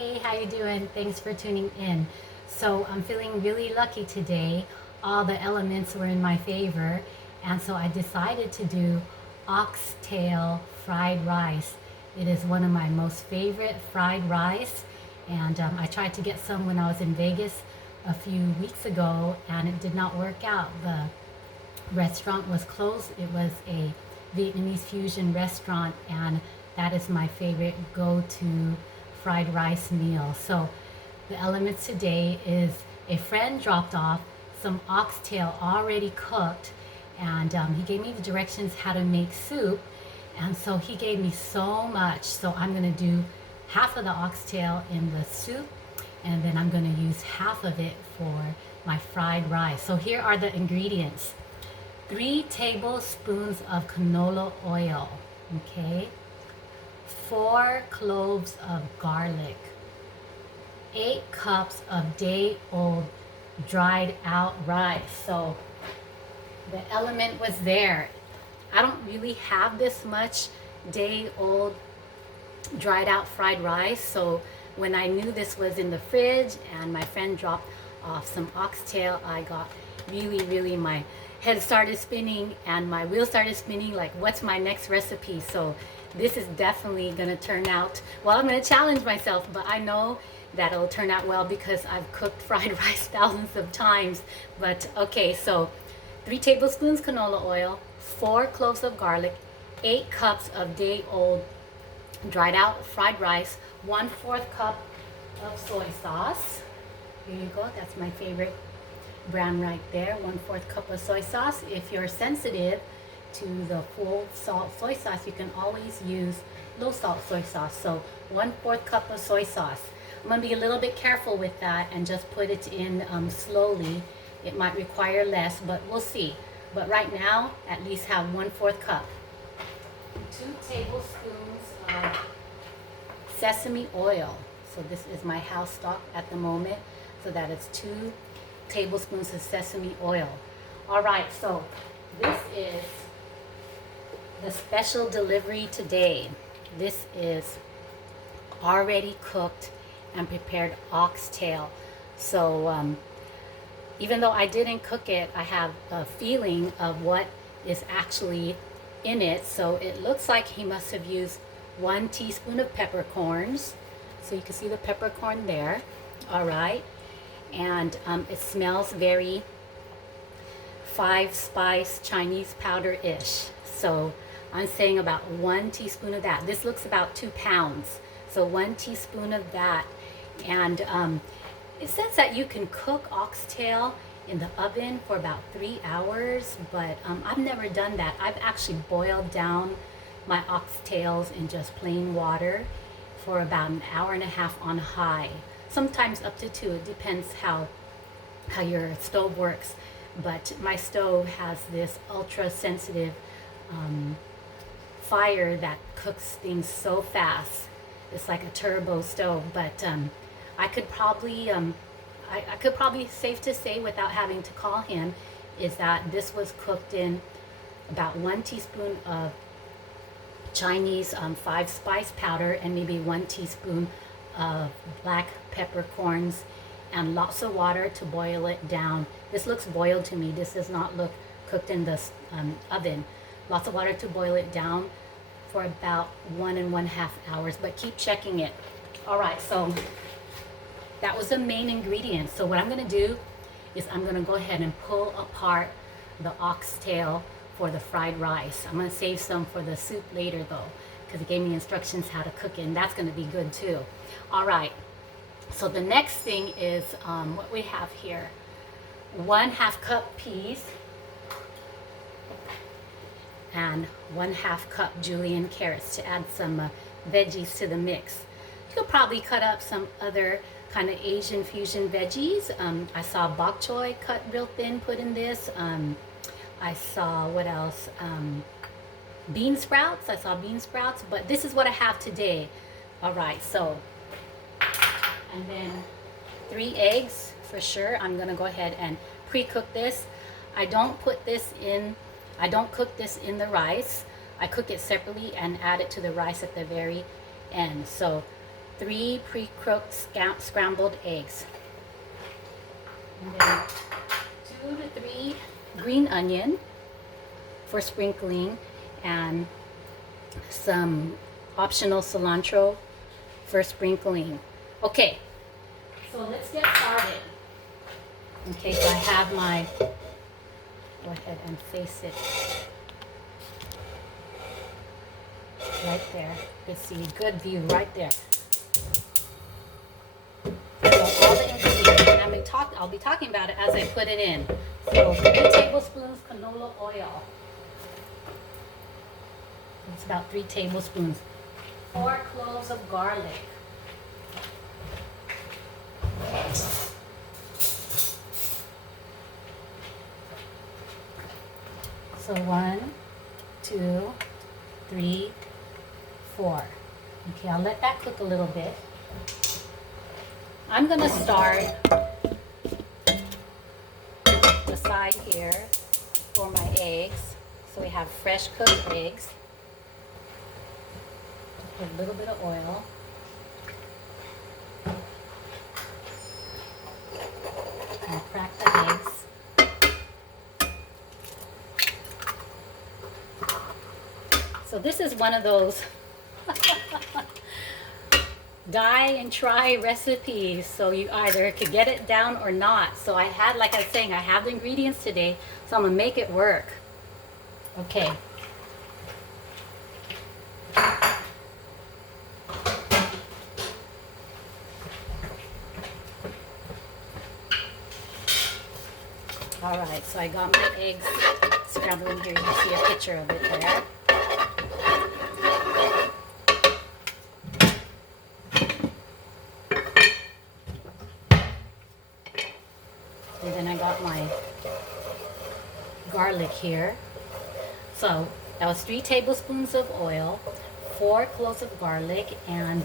Hey, how you doing? Thanks for tuning in. So I'm feeling really lucky today. All the elements were in my favor, and so I decided to do oxtail fried rice. It is one of my most favorite fried rice, and I tried to get some when I was in Vegas a few weeks ago, and it did not work out. The restaurant was closed. It was a Vietnamese fusion restaurant, and that is my favorite go-to fried rice meal. So the elements today is a friend dropped off some oxtail already cooked, and he gave me the directions how to make soup, and so he gave me so much. So I'm going to do half of the oxtail in the soup, and then I'm going to use half of it for my fried rice. So here are the ingredients: 3 tablespoons of canola oil, okay, 4 cloves of garlic, 8 cups of day-old dried out rice. So the element was there. I don't really have this much day-old dried out fried rice, so when I knew this was in the fridge and my friend dropped off some oxtail, I got really my head started spinning and my wheel started spinning, like what's my next recipe. So this is definitely gonna turn out well. I'm gonna challenge myself, but I know that it'll turn out well because I've cooked fried rice thousands of times. But okay, so 3 tablespoons canola oil, 4 cloves of garlic, 8 cups of day-old dried out fried rice, 1/4 cup of soy sauce. Here you go, that's my favorite brand right there. 1/4 cup of soy sauce. If you're sensitive to the full salt soy sauce, you can always use low salt soy sauce. So 1/4 cup of soy sauce. I'm gonna be a little bit careful with that and just put it in slowly. It might require less, but we'll see. But right now, at least have 1/4 cup. 2 tablespoons of sesame oil. So this is my house stock at the moment. So that is 2 tablespoons of sesame oil. All right, so this is the special delivery today. This is already cooked and prepared oxtail. So even though I didn't cook it, I have a feeling of what is actually in it. So it looks like he must have used 1 teaspoon of peppercorns. So you can see the peppercorn there. All right. And it smells very 5-spice Chinese powder-ish. So I'm saying about 1 teaspoon of that. This looks about 2 pounds. So 1 teaspoon of that. And it says that you can cook oxtail in the oven for about 3 hours, but I've never done that. I've actually boiled down my oxtails in just plain water for about 1.5 hours on high. Sometimes up to 2. It depends how your stove works. But my stove has this ultra sensitive fire that cooks things so fast. It's like a turbo stove. But I could probably safe to say without having to call him is that this was cooked in about 1 teaspoon of Chinese 5-spice powder and maybe 1 teaspoon of black peppercorns and lots of water to boil it down. This looks boiled to me. This does not look cooked in the oven. Lots of water to boil it down for about 1.5 hours, but keep checking it. All right, so that was the main ingredient. So what I'm gonna do is I'm gonna go ahead and pull apart the oxtail for the fried rice. I'm gonna save some for the soup later though, because it gave me instructions how to cook it, and that's gonna be good too. All right, so the next thing is what we have here. 1/2 cup peas and 1/2 cup julienne carrots to add some veggies to the mix. You could probably cut up some other kind of Asian fusion veggies. I saw bok choy cut real thin, put in this. I saw, what else? Bean sprouts. I saw bean sprouts, but this is what I have today. All right, so, and then 3 eggs for sure. I'm gonna go ahead and pre-cook this. I don't cook this in the rice. I cook it separately and add it to the rice at the very end. So 3 pre-cooked scrambled eggs. And then 2 to 3 green onion for sprinkling, and some optional cilantro for sprinkling. Okay, so let's get started. Okay, so I have my, go ahead and face it right there. Good see, good view right there. So all the ingredients, and I'll be talking about it as I put it in. So 3 tablespoons canola oil. It's about 3 tablespoons. 4 cloves of garlic. So 1, 2, 3, 4. Okay, I'll let that cook a little bit. I'm going to start the side here for my eggs. So we have fresh cooked eggs. Put a little bit of oil. And crack the eggs. So this is one of those die and try recipes, so you either could get it down or not. So I had, like I was saying, I have the ingredients today, so I'm gonna make it work. Okay. All right, so I got my eggs scrambled in here. You can see a picture of it there. And then I got my garlic here. So that was 3 tablespoons of oil, 4 cloves of garlic, and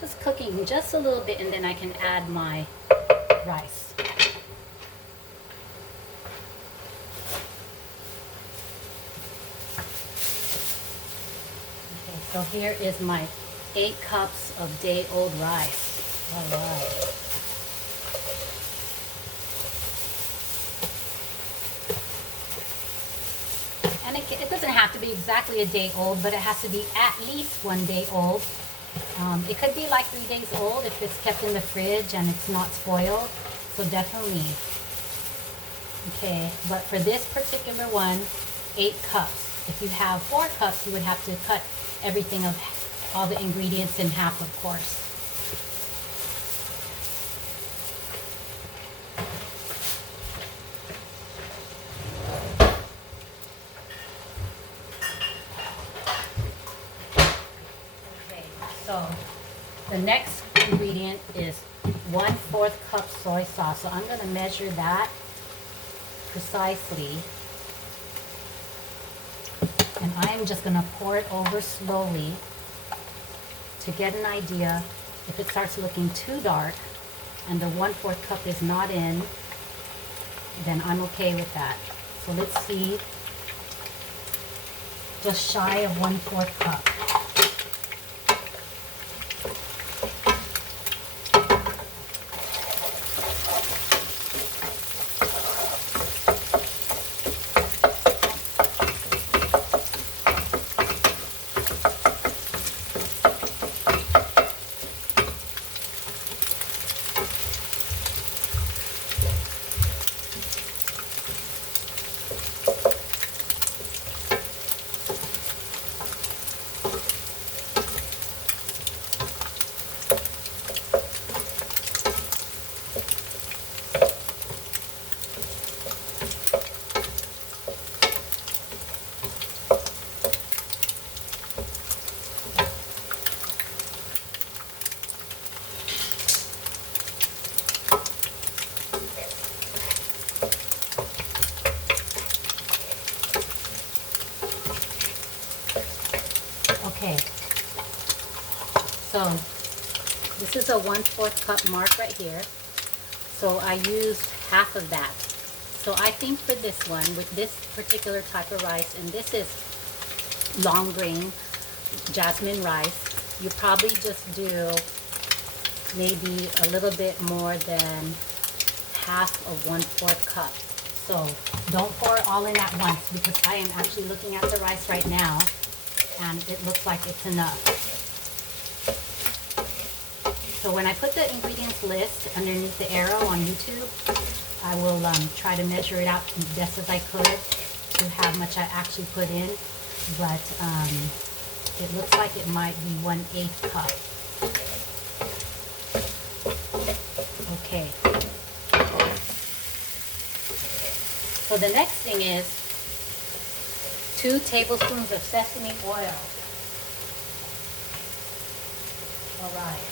just cooking just a little bit, and then I can add my rice. Okay, so here is my 8 cups of day-old rice. All right. And it doesn't have to be exactly a day old, but it has to be at least 1 day old. It could be like 3 days old if it's kept in the fridge and it's not spoiled. So definitely. Okay, but for this particular one, 8 cups. If you have 4 cups, you would have to cut everything of all the ingredients in half, of course. So the next ingredient is 1/4 cup soy sauce. So I'm going to measure that precisely. And I'm just going to pour it over slowly to get an idea. If it starts looking too dark and the 1/4 cup is not in, then I'm okay with that. So let's see. Just shy of 1/4 cup. Okay, so this is a 1/4 cup mark right here. So I used half of that. So I think for this one, with this particular type of rice, and this is long grain jasmine rice, you probably just do maybe a little bit more than half of 1/4 cup. So don't pour it all in at once, because I am actually looking at the rice right now and it looks like it's enough. So when I put the ingredients list underneath the arrow on YouTube, I will try to measure it out as best as I could to how much I actually put in. But it looks like it might be 1/8 cup. Okay. So the next thing is 2 tablespoons of sesame oil. All right.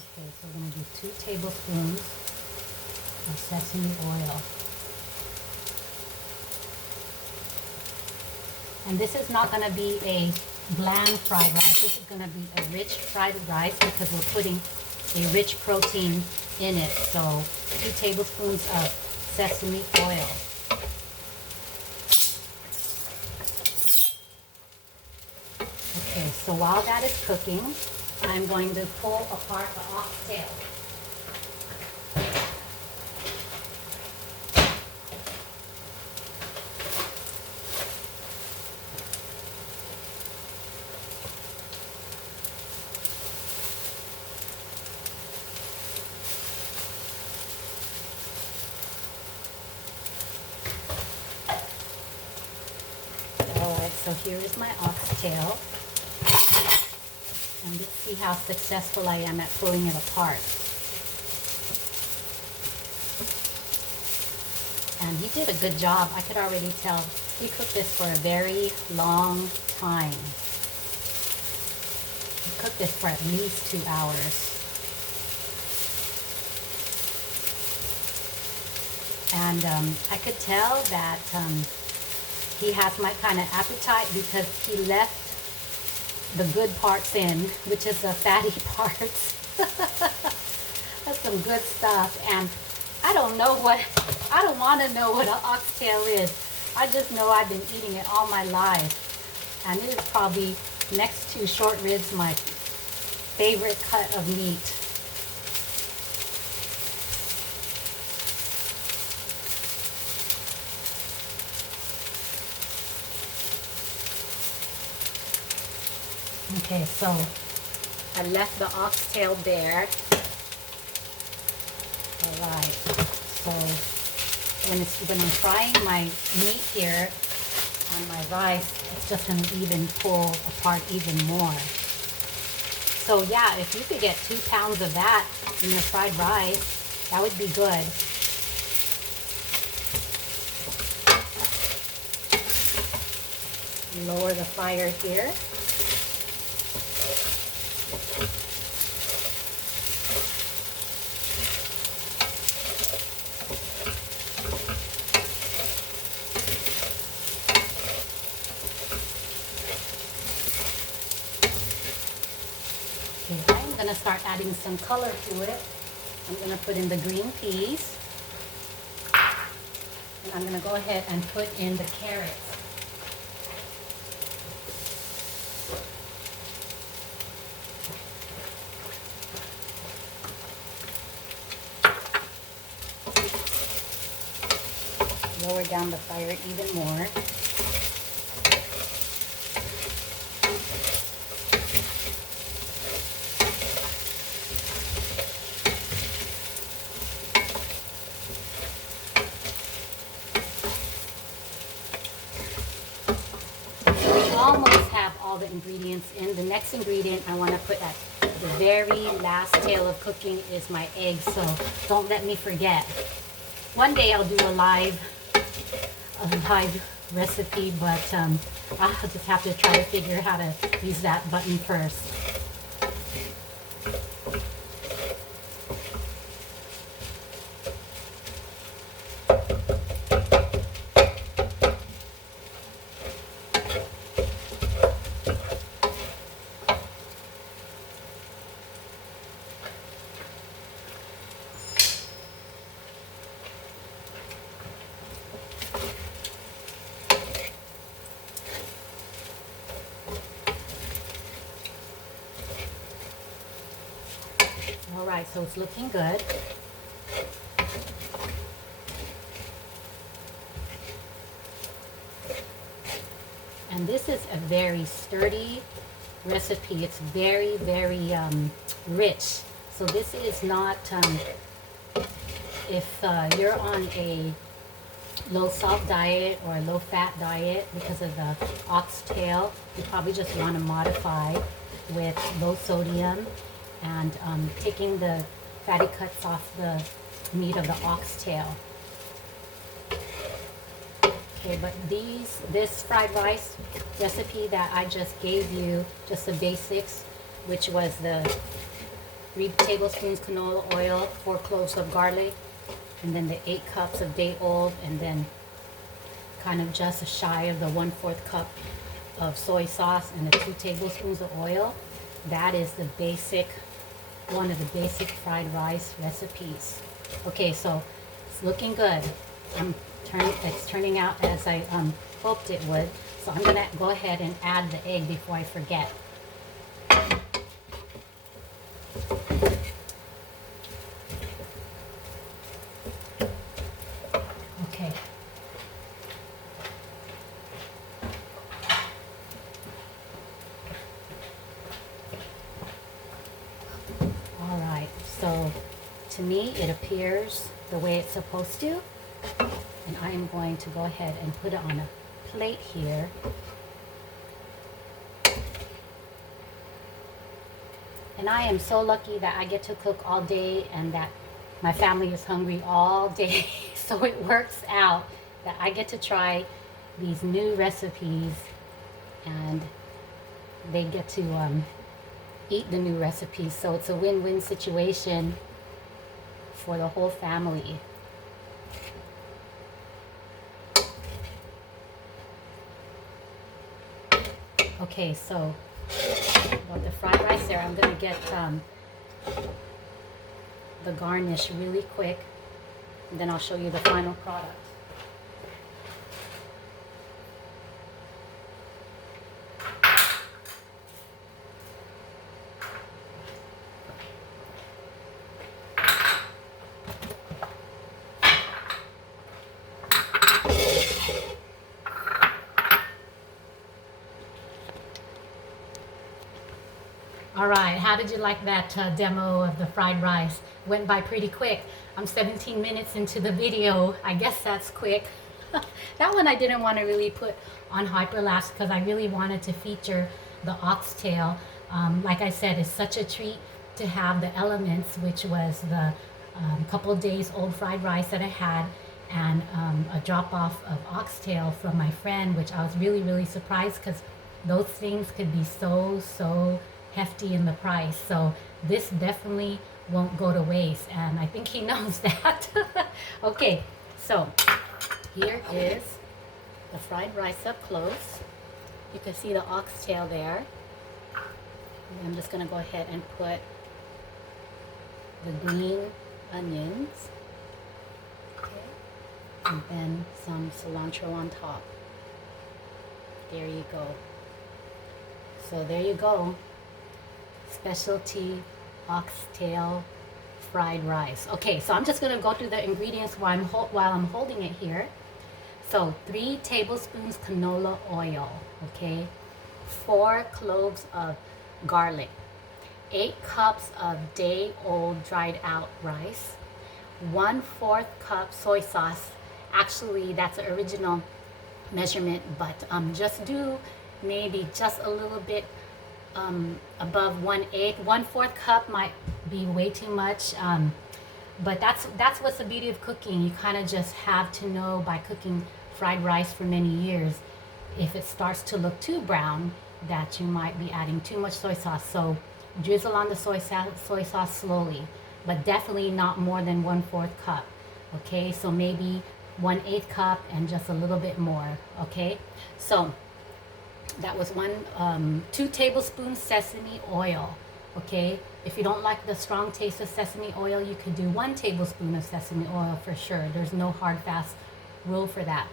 Okay, so we're going to do 2 tablespoons of sesame oil. And this is not going to be a bland fried rice. This is going to be a rich fried rice because we're putting a rich protein in it. So 2 tablespoons of sesame oil. Okay, so while that is cooking, I'm going to pull apart the oxtail. Alright, so here is my oxtail. And let's see how successful I am at pulling it apart. And he did a good job. I could already tell he cooked this for a very long time. He cooked this for at least 2 hours. And I could tell that he has my kind of appetite because he left the good parts in, which is the fatty parts. That's some good stuff. And I don't want to know what an oxtail is. I just know I've been eating it all my life. And it is probably, next to short ribs, my favorite cut of meat. Okay, so I left the oxtail there. Alright, so when I'm frying my meat here on my rice, it's just going to even pull apart even more. So yeah, if you could get 2 pounds of that in your fried rice, that would be good. Lower the fire here. I'm going to start adding some color to it. I'm going to put in the green peas. And I'm going to go ahead and put in the carrots. Lower down the fire even more. Almost have all the ingredients in. The next ingredient I want to put at the very last tail of cooking is my eggs, so don't let me forget. One day I'll do a live recipe, but I'll just have to try to figure out how to use that button first. right, so it's looking good. And this is a very sturdy recipe. It's very, very rich. So this is not, if you're on a low salt diet or a low fat diet because of the oxtail, you probably just want to modify with low sodium and taking the fatty cuts off the meat of the oxtail. Okay, but this fried rice recipe that I just gave you, just the basics, which was the 3 tablespoons canola oil, 4 cloves of garlic, and then the 8 cups of day old, and then kind of just shy of the 1/4 cup of soy sauce and the 2 tablespoons of oil. That is the basic, one of the basic fried rice recipes. Okay, so it's looking good. It's turning out as I hoped it would. So I'm gonna go ahead and add the egg before I forget. Okay. All right, so to me it appears the way it's supposed to. And I am going to go ahead and put it on a plate here. And I am so lucky that I get to cook all day and that my family is hungry all day. So it works out that I get to try these new recipes and they get to eat the new recipes. So it's a win-win situation for the whole family. Okay, so about the fried rice there, I'm going to get the garnish really quick, and then I'll show you the final product. All right, how did you like that demo of the fried rice? Went by pretty quick. I'm 17 minutes into the video. I guess that's quick. That one I didn't want to really put on hyperlapse because I really wanted to feature the oxtail. Like I said, it's such a treat to have the elements, which was the couple days old fried rice that I had, and a drop off of oxtail from my friend, which I was really, really surprised because those things could be so hefty in the price. So this definitely won't go to waste, and I think he knows that. Okay, so here is the fried rice up close. You can see the oxtail there. And I'm just going to go ahead and put the green onions, okay, and then some cilantro on top. There you go. So there you go. Specialty oxtail fried rice. Okay, so I'm just going to go through the ingredients while I'm holding it here. So 3 tablespoons canola oil, okay, 4 cloves of garlic, 8 cups of day-old dried out rice, 1/4 cup soy sauce. Actually, that's the original measurement, but just do maybe just a little bit above 1/8. 1/4 cup might be way too much, but that's what's the beauty of cooking. You kind of just have to know by cooking fried rice for many years, if it starts to look too brown, that you might be adding too much soy sauce. So drizzle on the soy sauce slowly, but definitely not more than 1/4 cup. Okay, so maybe 1/8 cup and just a little bit more. Okay, so that was 2 tablespoons sesame oil. Okay, if you don't like the strong taste of sesame oil, you could do 1 tablespoon of sesame oil for sure. There's no hard fast rule for that.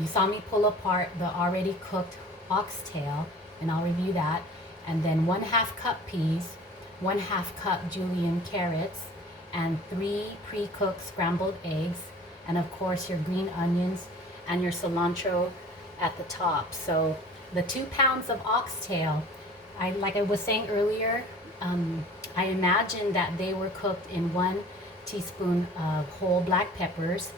You saw me pull apart the already cooked oxtail, and I'll review that. And then 1/2 cup peas, 1/2 cup julienne carrots, and 3 pre-cooked scrambled eggs, and of course your green onions and your cilantro at the top. So the 2 pounds of oxtail, like I was saying earlier, I imagine that they were cooked in 1 teaspoon of whole black peppers.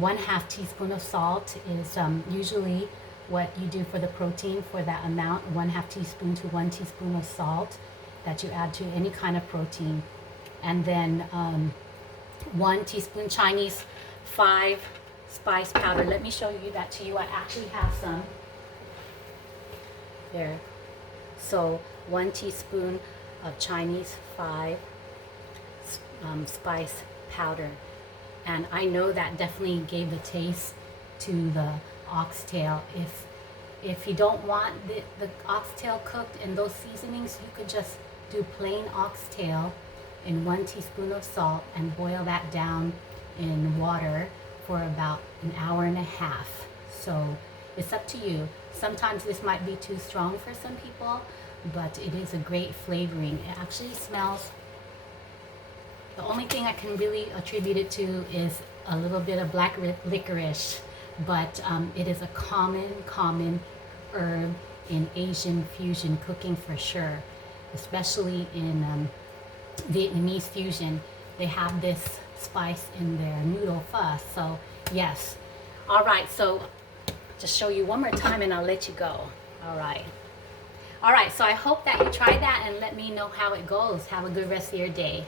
1/2 teaspoon of salt is usually what you do for the protein for that amount. 1/2 teaspoon to 1 teaspoon of salt that you add to any kind of protein. And then 1 teaspoon Chinese 5 spice powder. Let me show you that to you. I actually have some there. So 1 teaspoon of Chinese 5 spice powder. And I know that definitely gave the taste to the oxtail. If you don't want the oxtail cooked in those seasonings, you could just do plain oxtail in 1 teaspoon of salt and boil that down in water for about an hour and a half. So it's up to you. Sometimes this might be too strong for some people, but it is a great flavoring. It actually smells, the only thing I can really attribute it to is a little bit of black licorice, but it is a common herb in Asian fusion cooking for sure, especially in Vietnamese fusion. They have this spice in their noodle pho. So yes. All right, so just show you one more time and I'll let you go. All right, so I hope that you try that and let me know how it goes. Have a good rest of your day.